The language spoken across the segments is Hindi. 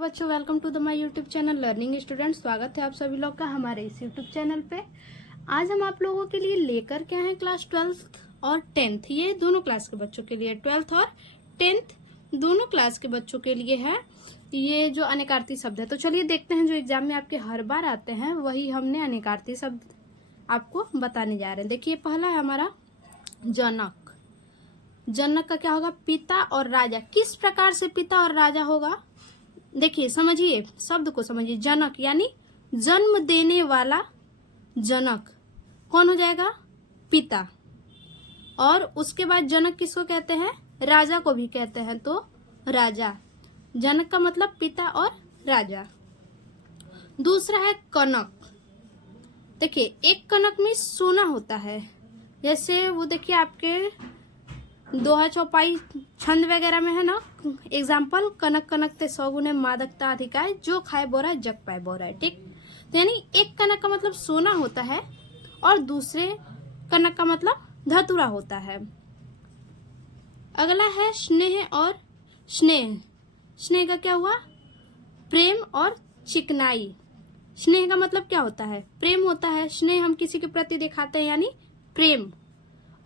बच्चों, welcome to the my YouTube channel learning student. स्वागत है आप सभी लोग का हमारे इस यूट्यूब चैनल पे। आज हम आप लोगों के लिए लेकर के आए हैं क्लास 12th और 10th। ये दोनों क्लास के बच्चों के लिए, 12th और 10th दोनों क्लास के बच्चों के लिए है ये जो अनेकार्थी शब्द है। तो चलिए देखते हैं, जो एग्जाम में आपके हर बार आते हैं वही हमने अनेकार्थी शब्द आपको बताने जा रहे हैं। देखिए, पहला है हमारा जनक। जनक का क्या होगा? पिता और राजा। किस प्रकार से पिता और राजा होगा? देखिए, समझिए, शब्द को समझिए। जनक यानी जन्म देने वाला। जनक कौन हो जाएगा? पिता। और उसके बाद जनक किसको कहते हैं? राजा को भी कहते हैं, तो राजा। जनक का मतलब पिता और राजा। दूसरा है कनक। देखिए, एक कनक में सोना होता है। जैसे वो देखिए आपके दोहा चौपाई छंद वगैरह में है ना, एग्जाम्पल, कनक कनक ते 100 गुने मादकता अधिकाय, जो खाए बोरा जग पाए बोरा। ठीक, तो यानी एक कनक का मतलब सोना होता है और दूसरे कनक का मतलब धतूरा होता है। अगला है स्नेह और स्नेह। स्नेह का क्या हुआ? प्रेम और चिकनाई। स्नेह का मतलब क्या होता है? प्रेम होता है। स्नेह हम किसी के प्रति दिखाते हैं यानी प्रेम,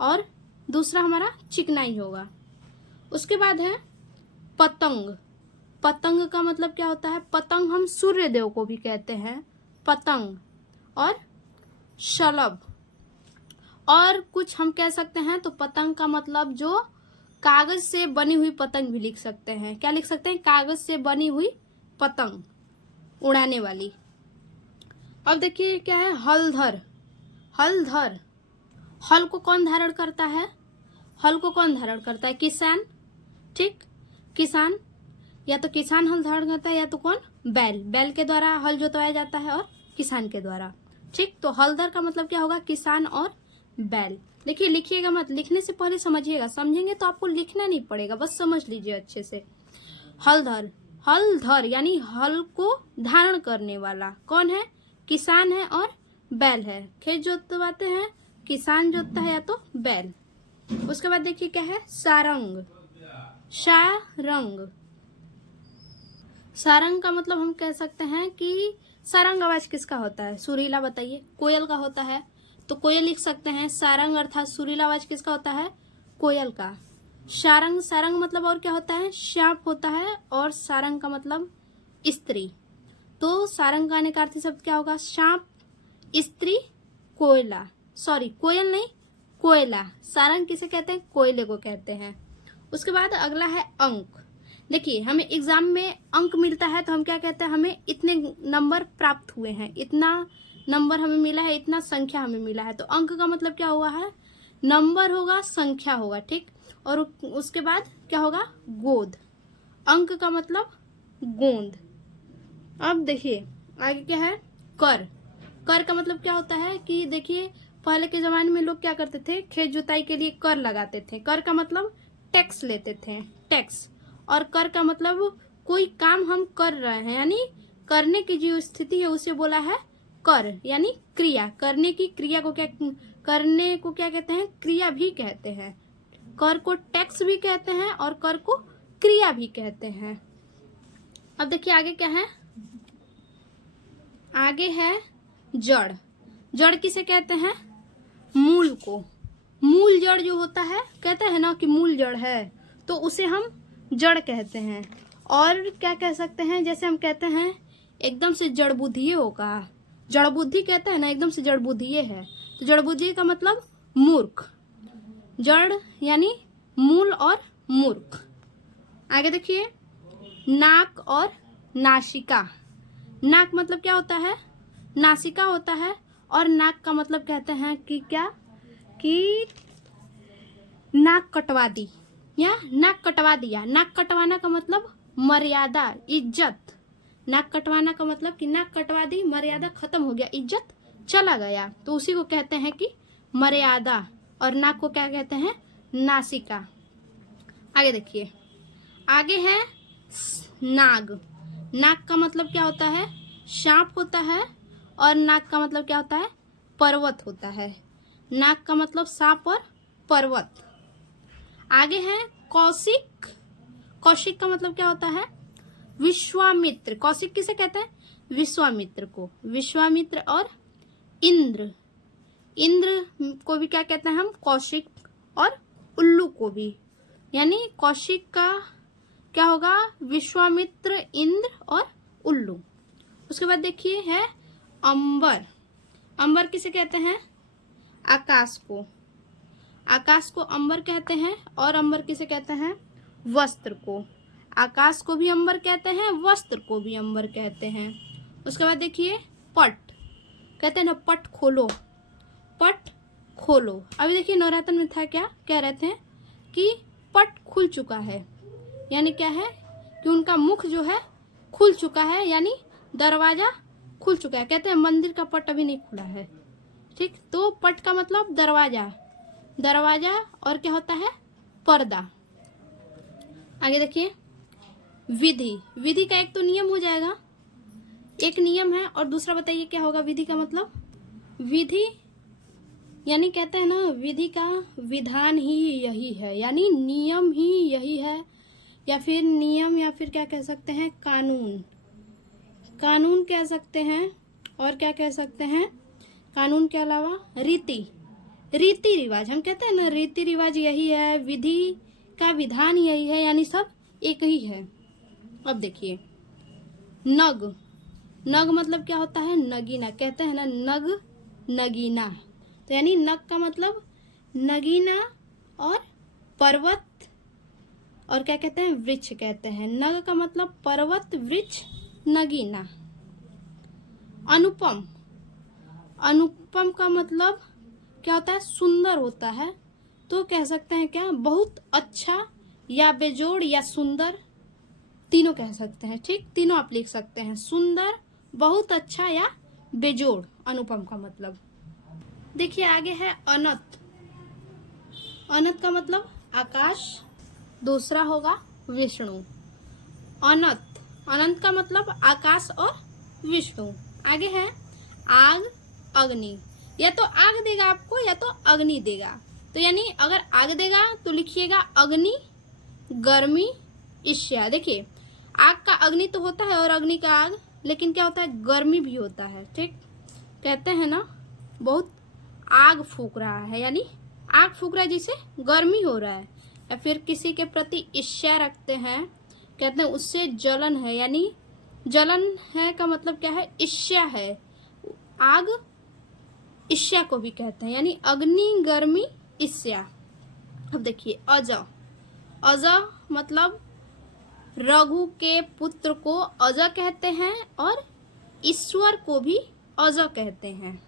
और दूसरा हमारा चिकनाई होगा। उसके बाद है पतंग। पतंग का मतलब क्या होता है? पतंग हम सूर्य देव को भी कहते हैं, पतंग। और शलभ, और कुछ हम कह सकते हैं। तो पतंग का मतलब जो कागज से बनी हुई पतंग भी लिख सकते हैं। क्या लिख सकते हैं? कागज से बनी हुई पतंग, उड़ाने वाली। अब देखिए क्या है? हलधर। हलधर, हल को कौन धारण करता है? हल को कौन धारण करता है? किसान। ठीक, किसान, या तो किसान हल धारण करता है, या तो कौन? बैल। बैल के द्वारा हल जोतवाया जाता है और किसान के द्वारा। ठीक, तो हलधर का मतलब क्या होगा? किसान और बैल। देखिए, लिखिएगा मत, लिखने से पहले समझिएगा। समझेंगे तो आपको लिखना नहीं पड़ेगा, बस समझ लीजिए अच्छे से। हलधर, हलधर यानी हल को धारण करने वाला कौन है? किसान है और बैल है। खेत जोतवाते हैं, किसान जोतता है या तो बैल। उसके बाद देखिए क्या है? सारंग। सारंग, सारंग का मतलब हम कह सकते हैं कि सारंग आवाज किसका होता है? सुरीला। बताइए, कोयल का होता है, तो कोयल लिख सकते हैं। सारंग अर्थात सुरीला आवाज किसका होता है? कोयल का। सारंग, सारंग मतलब और क्या होता है? श्याप होता है, और सारंग का मतलब स्त्री। तो सारंग का अनेकार्थी शब्द क्या होगा? सांप, स्त्री, कोयला। सॉरी, कोयल नहीं, कोयला। सारंग किसे कहते हैं? कोयले को कहते हैं। उसके बाद अगला है अंक। देखिए, हमें एग्जाम में अंक मिलता है तो हम क्या कहते हैं? हमें इतने नंबर प्राप्त हुए हैं, इतना नंबर हमें मिला है, इतना संख्या हमें मिला है। तो अंक का मतलब क्या हुआ है? नंबर होगा, संख्या होगा। ठीक, और उसके बाद क्या होगा? गोद। अंक का मतलब गोंद। अब देखिए आगे क्या है? कर। कर का मतलब क्या होता है कि देखिए, पहले के जमाने में लोग क्या करते थे? खेत जुताई के लिए कर लगाते थे। कर का मतलब टैक्स लेते थे, टैक्स। और कर का मतलब कोई काम हम कर रहे हैं, यानी करने की जो स्थिति है उसे बोला है कर, यानी क्रिया। करने की क्रिया को क्या, करने को क्या कहते हैं? क्रिया भी कहते हैं। कर को टैक्स भी कहते हैं और कर को क्रिया भी कहते हैं। अब देखिए आगे क्या है? आगे है जड़। जड़ किसे कहते हैं? मूल को। मूल जड़ जो होता है, कहते हैं ना कि मूल जड़ है, तो उसे हम जड़ कहते हैं। और क्या कह सकते हैं? जैसे हम कहते हैं एकदम से जड़ बुद्धिये होगा, जड़ बुद्धि कहते हैं ना, एकदम से जड़ बुद्धिये है, तो जड़ बुद्धि का मतलब मूर्ख। जड़ यानी मूल और मूर्ख। आगे देखिए, नाक और नासिका। नाक मतलब क्या होता है? नासिका होता है। और नाक का मतलब कहते हैं कि क्या, कि नाक कटवा दी या नाक कटवा दिया। नाक कटवाना का मतलब मर्यादा, इज्जत। नाक कटवाना का मतलब कि नाक कटवा दी, मर्यादा खत्म हो गया, इज्जत चला गया, तो उसी को कहते हैं कि मर्यादा। और नाक को क्या कहते हैं? नासिका। आगे देखिए, आगे है नाग। नाग का मतलब क्या होता है? सांप होता है। और नाग का मतलब क्या होता है? पर्वत होता है। नाग का मतलब सांप और पर्वत। आगे है कौशिक। कौशिक का मतलब क्या होता है? विश्वामित्र, कौशिक किसे कहते हैं? विश्वामित्र को। विश्वामित्र और इंद्र, इंद्र को भी क्या कहते हैं हम? कौशिक। और उल्लू को भी, यानी कौशिक का क्या होगा? विश्वामित्र, इंद्र और उल्लू। उसके बाद देखिए है अंबर। अंबर किसे कहते हैं? आकाश को। आकाश को अंबर कहते हैं। और अंबर किसे कहते हैं? वस्त्र को। आकाश को भी अंबर कहते हैं, वस्त्र को भी अंबर कहते हैं। उसके बाद देखिए पट, कहते हैं ना पट खोलो, पट खोलो। अभी देखिए नवरात्र में था क्या, कह रहे थे कि पट खुल चुका है, यानी क्या है कि उनका मुख जो है खुल चुका है, यानी दरवाजा खुल चुका है। कहते हैं मंदिर का पट अभी नहीं खुला है, ठीक। तो पट का मतलब दरवाजा, दरवाजा। और क्या होता है? पर्दा। आगे देखिए विधि। विधि का एक तो नियम हो जाएगा, एक नियम है, और दूसरा बताइए क्या होगा विधि का मतलब? विधि यानी कहते हैं ना विधि का विधान ही यही है, यानी नियम ही यही है, या फिर नियम, या फिर क्या कह सकते हैं? कानून। कानून कह सकते हैं। और क्या कह सकते हैं? कानून के अलावा रीति, रीति रिवाज। हम कहते हैं ना रीति रिवाज यही है, विधि का विधान यही है, यानी सब एक ही है। अब देखिए नग। नग मतलब क्या होता है? नगीना। कहते हैं ना नग, नगीना। तो यानी नग का मतलब नगीना और पर्वत, और क्या कहते हैं? वृक्ष कहते हैं। नग का मतलब पर्वत, वृक्ष, नगीना। अनुपम। अनुपम का मतलब क्या होता है? सुंदर होता है। तो कह सकते हैं क्या? बहुत अच्छा, या बेजोड़, या सुंदर, तीनों कह सकते हैं, ठीक। तीनों आप लिख सकते हैं, सुंदर, बहुत अच्छा, या बेजोड़। अनुपम का मतलब। देखिए आगे है अनंत। अनंत का मतलब आकाश, दूसरा होगा विष्णु। अनंत, अनंत का मतलब आकाश और विष्णु। आगे है आग, अग्नि। या तो आग देगा आपको, या तो अग्नि देगा। तो यानी अगर आग देगा तो लिखिएगा अग्नि, गर्मी, ईर्ष्या। देखिए आग का अग्नि तो होता है और अग्नि का आग, लेकिन क्या होता है? गर्मी भी होता है, ठीक। कहते हैं ना बहुत आग फूक रहा है, यानी आग फूक रहा है जिसे गर्मी हो रहा है। या फिर किसी के प्रति ईर्ष्या रखते हैं, कहते हैं उससे जलन है, यानी जलन है का मतलब क्या है? ईर्ष्या है। आग ईर्ष्या को भी कहते हैं, यानी अग्नि, गर्मी, ईर्ष्या। अब देखिए अज। अज मतलब रघु के पुत्र को अज कहते हैं, और ईश्वर को भी अज कहते हैं।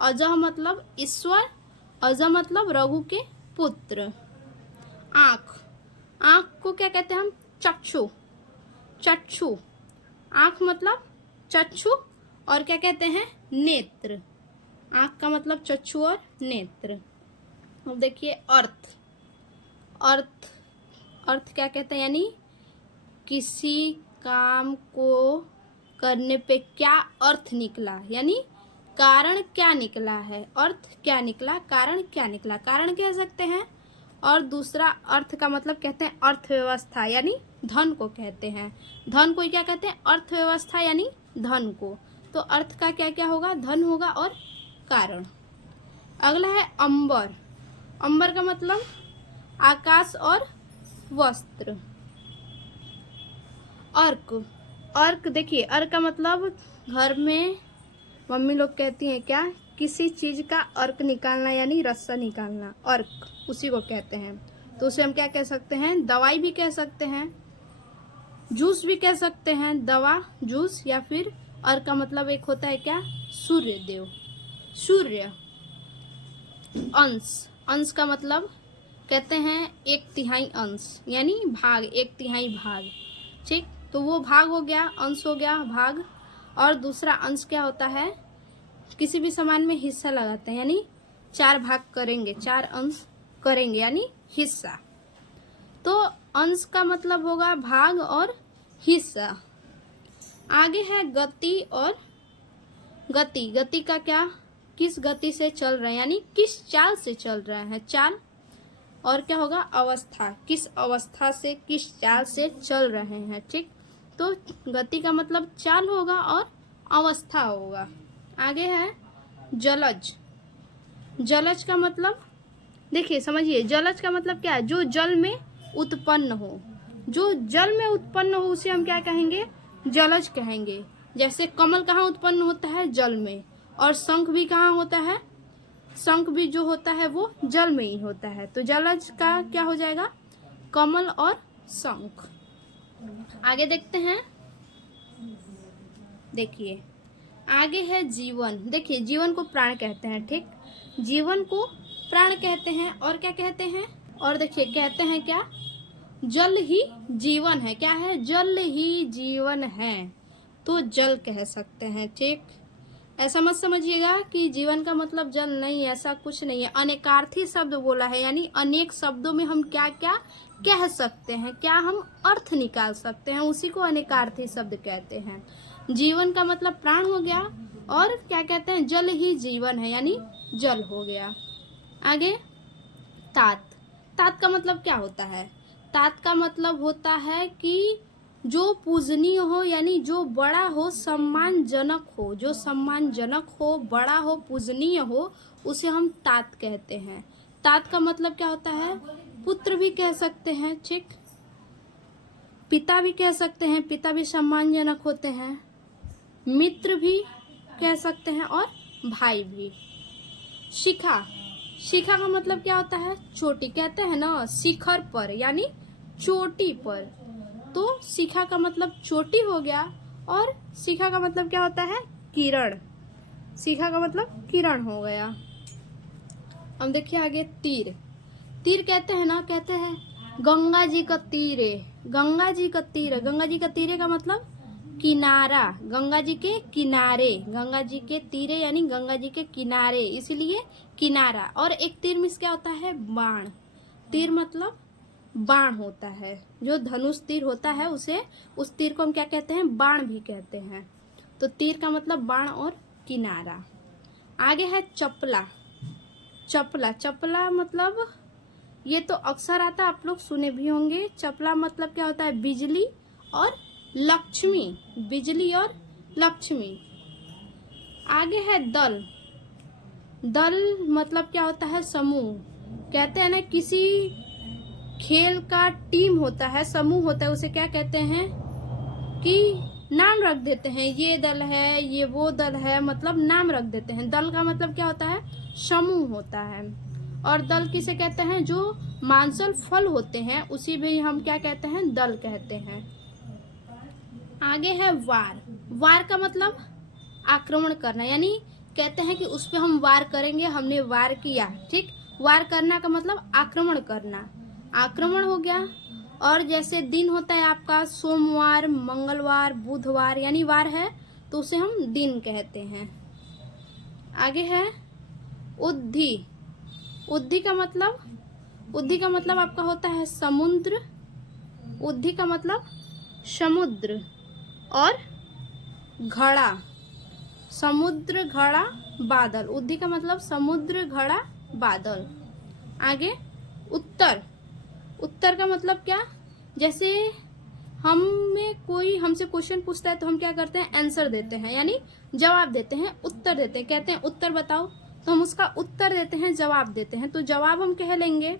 अज मतलब ईश्वर, अज मतलब रघु के पुत्र। आँख, आँख को क्या कहते हैं हम? चक्षु, चक्षु। आँख मतलब चक्षु, और क्या कहते हैं? नेत्र। आँख का मतलब चक्षु और नेत्र। अब देखिए अर्थ। अर्थ, अर्थ क्या कहते हैं? यानी किसी काम को करने पे क्या अर्थ निकला, यानी कारण क्या निकला है, अर्थ क्या निकला, कारण क्या निकला, कारण कह सकते हैं। और दूसरा अर्थ का मतलब कहते हैं अर्थव्यवस्था, यानी धन को कहते हैं। धन को क्या कहते हैं? अर्थव्यवस्था, यानी धन को। तो अर्थ का क्या क्या होगा? धन होगा और कारण। अगला है अंबर। अंबर का मतलब आकाश और वस्त्र। अर्क। अर्क देखिए अर्क का मतलब घर में मम्मी लोग कहती हैं क्या? किसी चीज का अर्क निकालना, यानी रस्सा निकालना, अर्क उसी को कहते हैं। तो उसे हम क्या कह सकते हैं? दवाई भी कह सकते हैं, जूस भी कह सकते हैं, दवा, जूस। या फिर अर्क का मतलब एक होता है क्या? सूर्य देव, सूर्य। अंश। अंश का मतलब कहते हैं 1/3 अंश, यानी भाग, 1/3 भाग, ठीक। तो वो भाग हो गया, अंश हो गया, भाग। और दूसरा अंश क्या होता है? किसी भी सामान में हिस्सा लगाते हैं, यानी 4 भाग करेंगे, 4 अंश करेंगे, यानी हिस्सा। तो अंश का मतलब होगा भाग और हिस्सा। आगे है गति और गति। गति का क्या? किस गति से चल रहे हैं, यानी किस चाल से चल रहे हैं, चाल। और क्या होगा? अवस्था, किस अवस्था से, किस चाल से चल रहे हैं, ठीक। तो गति का मतलब चाल होगा और अवस्था होगा। आगे है जलज। जलज का मतलब देखिए समझिए, जलज का मतलब क्या है, जो जल में उत्पन्न हो। जो जल में उत्पन्न हो उसे हम क्या कहेंगे, जलज कहेंगे। जैसे कमल कहाँ उत्पन्न होता है, जल में, और शंख भी कहाँ होता है, शंख भी जो होता है वो जल में ही होता है। तो जलज का क्या हो जाएगा, कमल और शंख। आगे देखते हैं, देखिए आगे है जीवन। देखिए जीवन को प्राण कहते हैं, ठीक, जीवन को प्राण कहते हैं। और क्या कहते हैं, और देखिए कहते हैं क्या, जल ही जीवन है। क्या है, जल ही जीवन है, तो जल कह सकते हैं, ठीक। ऐसा मत समझिएगा कि जीवन का मतलब जल नहीं, ऐसा कुछ नहीं है। अनेकार्थी शब्द बोला है, यानी अनेक शब्दों में हम क्या क्या कह सकते हैं, क्या हम अर्थ निकाल सकते हैं, उसी को अनेकार्थी शब्द कहते हैं। जीवन का मतलब प्राण हो गया, और क्या कहते हैं, जल ही जीवन है, यानी जल हो गया। आगे तात। तात का मतलब क्या होता है, तात का मतलब होता है कि जो पूजनीय हो, यानी जो बड़ा हो, सम्मानजनक हो, जो सम्मानजनक हो, बड़ा हो, पूजनीय हो, उसे हम तात कहते हैं। तात का मतलब क्या होता है, पुत्र भी कह सकते हैं, ठीक, पिता भी कह सकते हैं, पिता भी सम्मानजनक होते हैं, मित्र भी कह सकते हैं, और भाई भी। शिखा। शिखा का मतलब क्या होता है, चोटी, कहते हैं ना शिखर पर, यानी चोटी पर। तो शिखा का मतलब चोटी हो गया, और शिखा का मतलब क्या होता है, किरण। शिखा का मतलब किरण हो गया। अब देखिए आगे तीर। तीर कहते हैं ना, कहते हैं गंगा जी का तीरे, गंगा जी का तीर। गंगा जी का तीरे का मतलब किनारा, गंगा जी के किनारे, गंगा जी के तीरे यानी गंगा जी के किनारे, इसलिए किनारा। और एक तीर में क्या होता है, बाण। तीर मतलब बाण होता है, जो धनुष तीर होता है उसे, उस तीर को हम क्या कहते हैं, बाण भी कहते हैं। तो तीर का मतलब बाण और किनारा। आगे है चपला। चपला, चपला मतलब ये तो अक्सर आता है, आप लोग सुने भी होंगे। चपला मतलब क्या होता है, बिजली और लक्ष्मी, बिजली और लक्ष्मी। आगे है दल। दल मतलब क्या होता है, समूह। कहते हैं ना किसी खेल का टीम होता है, समूह होता है, उसे क्या कहते हैं कि नाम रख देते हैं, ये दल है, ये वो दल है, मतलब नाम रख देते हैं। दल का मतलब क्या होता है, समूह होता है। और दल किसे कहते हैं, जो मांसल फल होते हैं उसी भी हम क्या कहते हैं, दल कहते हैं। आगे है वार। वार का मतलब आक्रमण करना, यानी कहते हैं कि उस पे हम वार करेंगे, हमने वार किया, ठीक। वार करना का मतलब आक्रमण करना, आक्रमण हो गया। और जैसे दिन होता है आपका सोमवार, मंगलवार, बुधवार, यानी वार है, तो उसे हम दिन कहते हैं। आगे है उद्धि। उद्धि का मतलब, उद्धि का मतलब आपका होता है समुद्र। उद्धि का मतलब समुद्र, और घड़ा, समुद्र, घड़ा, बादल। उद्धि का मतलब समुद्र, घड़ा, बादल। आगे उत्तर। उत्तर का मतलब क्या, जैसे हमें कोई हमसे क्वेश्चन पूछता है तो हम क्या करते हैं, आंसर देते हैं, यानी जवाब देते हैं, उत्तर देते हैं। कहते हैं उत्तर बताओ, तो हम उसका उत्तर देते हैं, जवाब देते हैं, तो जवाब हम कह लेंगे।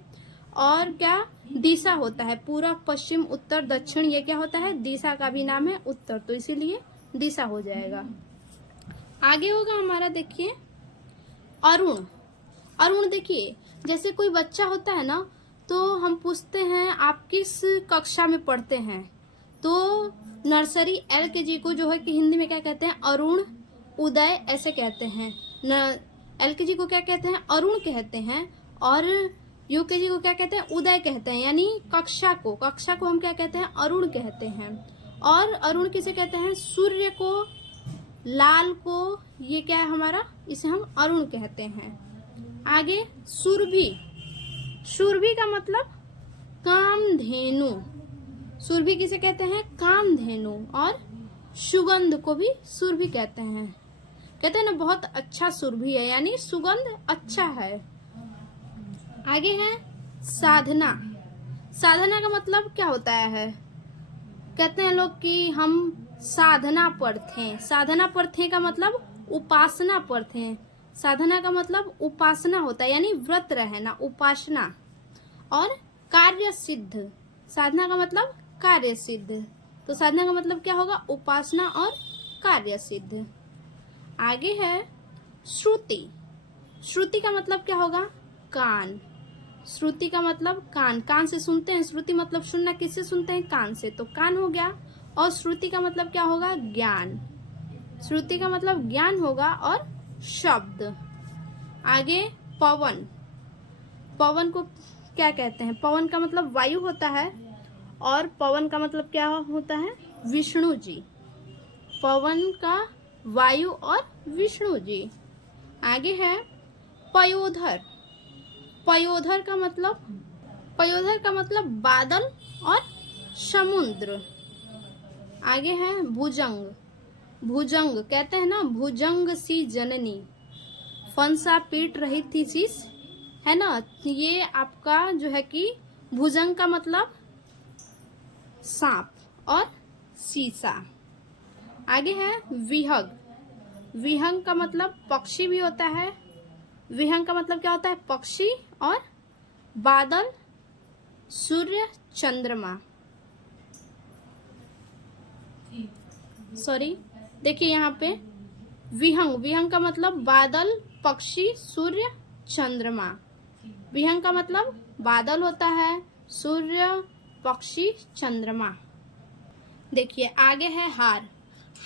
और क्या, दिशा होता है, पूर्व, पश्चिम, उत्तर, दक्षिण, ये क्या होता है, दिशा का भी नाम है उत्तर, तो इसीलिए दिशा हो जाएगा। आगे होगा हमारा, देखिए अरुण। अरुण देखिए, जैसे कोई बच्चा होता है ना, तो हम पूछते हैं आप किस कक्षा में पढ़ते हैं, तो नर्सरी LKG को जो है कि हिंदी में क्या कहते हैं, अरुण, उदय, ऐसे कहते हैं। LKG को क्या कहते हैं, अरुण कहते हैं, और UKG को क्या कहते हैं, उदय कहते हैं, यानी कक्षा को हम क्या कहते हैं, अरुण कहते हैं। और अरुण किसे कहते हैं, सूर्य को, लाल को, ये क्या है हमारा, इसे हम अरुण कहते हैं। आगे सुरभि। सुरभि का मतलब कामधेनु। सुरभि किसे कहते हैं, कामधेनु। और सुगंध को भी सुरभि कहते हैं। कहते हैं ना बहुत अच्छा सुरभि है, यानी सुगंध अच्छा है। आगे है साधना। साधना का मतलब क्या होता है, कहते हैं लोग कि हम साधना पर थे। साधना पर थे का मतलब उपासना पर थे। साधना का मतलब उपासना होता है, यानी व्रत रहना, उपासना। और कार्य सिद्ध, साधना का मतलब कार्य सिद्ध, तो साधना का मतलब क्या होगा, उपासना और कार्य सिद्ध। आगे है श्रुति। श्रुति का मतलब क्या होगा, कान। श्रुति का मतलब कान, कान से सुनते हैं। श्रुति मतलब सुनना, किससे सुनते हैं, कान से, तो कान हो गया। और श्रुति का मतलब क्या होगा, ज्ञान। श्रुति का मतलब ज्ञान होगा। और शब्द। आगे पवन। पवन को क्या कहते हैं, पवन का मतलब वायु होता है। और पवन का मतलब क्या होता है, विष्णु जी। पवन का वायु और विष्णु जी। आगे है पयोधर। पयोधर का मतलब बादल और समुद्र। आगे है भुजंग। भुजंग कहते हैं ना, भुजंग सी जननी, फंसा पीट रही थी शीश, है ना। ये आपका जो है कि भुजंग का मतलब सांप और शीशा। आगे है विहंग। विहंग का मतलब पक्षी भी होता है। विहंग का मतलब क्या होता है, पक्षी और बादल, सूर्य, चंद्रमा। सॉरी, देखिए यहाँ पे विहंग, विहंग का मतलब बादल, पक्षी, सूर्य, चंद्रमा। विहंग का मतलब बादल होता है, सूर्य, पक्षी, चंद्रमा। देखिए आगे है हार।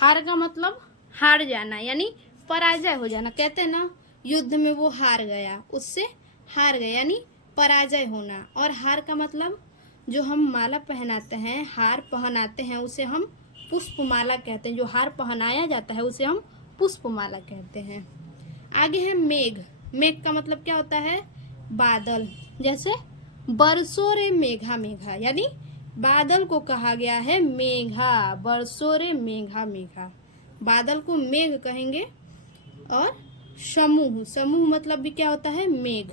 हार का मतलब हार जाना, यानी पराजय हो जाना। कहते हैं ना, युद्ध में वो हार गया, उससे हार गया, यानी पराजय होना। और हार का मतलब जो हम माला पहनाते हैं, हार पहनाते हैं, उसे हम पुष्पमाला कहते हैं। जो हार पहनाया जाता है उसे हम पुष्पमाला कहते हैं। आगे है मेघ। मेघ का मतलब क्या होता है, बादल। जैसे बरसो रे मेघा मेघा, यानी बादल को कहा गया है मेघा। बरसो रे मेघा मेघा, बादल को मेघ कहेंगे। और समूह, समूह मतलब भी क्या होता है, मेघ।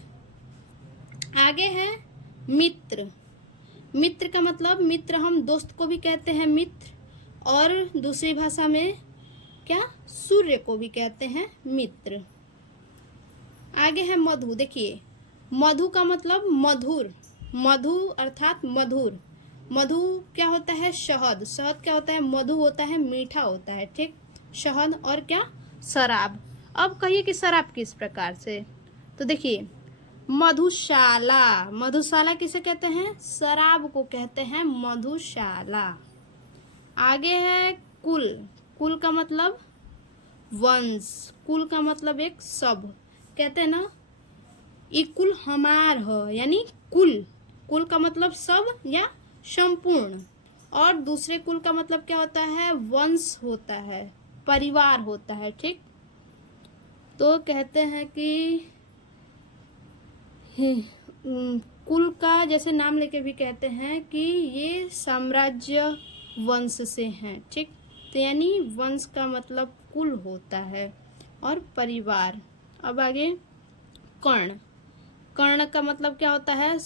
आगे है मित्र। मित्र का मतलब, मित्र हम दोस्त को भी कहते हैं मित्र, और दूसरी भाषा में क्या, सूर्य को भी कहते हैं मित्र। आगे है मधु। देखिए मधु का मतलब मधुर, मधु अर्थात मधुर। मधु क्या होता है, शहद। शहद क्या होता है, मधु होता है, मीठा होता है, ठीक। शहद और क्या, शराब। अब कहिए कि शराब किस प्रकार से, तो देखिए मधुशाला। मधुशाला किसे कहते हैं, शराब को कहते हैं मधुशाला। आगे है कुल। कुल का मतलब वंश। कुल का मतलब एक सब, कहते हैं ना, ये कुल हमार है, यानी कुल। कुल का मतलब सब या संपूर्ण। और दूसरे कुल का मतलब क्या होता है, वंश होता है, परिवार होता है, ठीक। तो कहते हैं कि कुल का जैसे नाम लेके भी कहते हैं कि ये साम्राज्य वंश से हैं, ठीक। तो यानी वंश का मतलब कुल होता है और परिवार। अब आगे कर्ण। कर्ण का मतलब क्या होता है,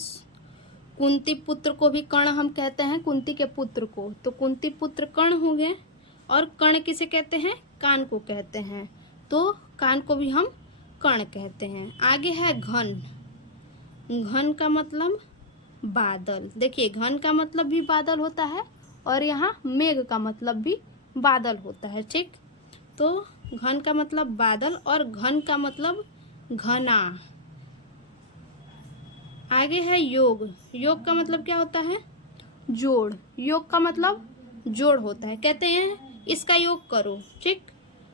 कुंती पुत्र को भी कर्ण हम कहते हैं, कुंती के पुत्र को, तो कुंती पुत्र कर्ण हो गए। और कर्ण किसे कहते हैं, कान को कहते हैं, तो कान को भी हम कर्ण कहते हैं। आगे है घन। घन का मतलब बादल। देखिए घन का मतलब भी बादल होता है, और यहाँ मेघ का मतलब भी बादल होता है, ठीक। तो घन का मतलब बादल और घन का मतलब घना। आगे है योग। योग का मतलब क्या होता है, जोड़। योग का मतलब जोड़ होता है। कहते हैं इसका योग करो, ठीक।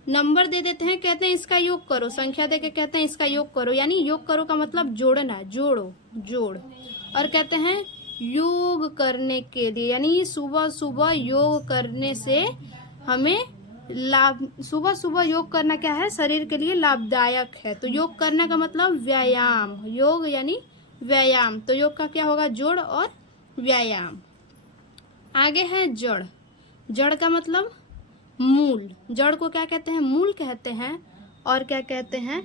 नंबर दे देते हैं, कहते हैं इसका योग करो, संख्या दे के कहते हैं इसका योग करो, यानी योग करो का मतलब जोड़ना, जोड़ो, जोड़। और कहते हैं योग करने के लिए, यानी सुबह सुबह योग करने से हमें लाभ, सुबह सुबह योग करना क्या है, शरीर के लिए लाभदायक है। तो योग करने का मतलब व्यायाम, योग यानी व्यायाम। तो योग का क्या होगा, जोड़ और व्यायाम। आगे है जड़। जड़ का मतलब मूल। जड़ को क्या कहते हैं, मूल कहते हैं। और क्या कहते हैं,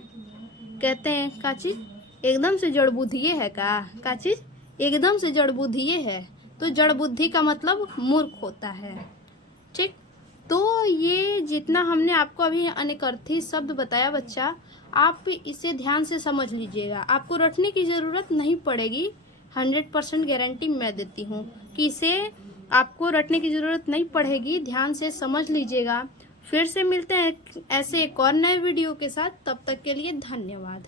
कहते हैं का चीज एकदम से जड़ बुद्धिये है, का चीज एकदम से जड़ बुद्धिये है। तो जड़ बुद्धि का मतलब मूर्ख होता है। ठीक, तो ये जितना हमने आपको अभी अनेकर्थी शब्द बताया बच्चा, आप इसे ध्यान से समझ लीजिएगा। आपको रटने की ज़रूरत नहीं पड़ेगी, 100% गारंटी मैं देती हूँ कि इसे आपको रटने की ज़रूरत नहीं पड़ेगी। ध्यान से समझ लीजिएगा। फिर से मिलते हैं ऐसे एक और नए वीडियो के साथ। तब तक के लिए धन्यवाद।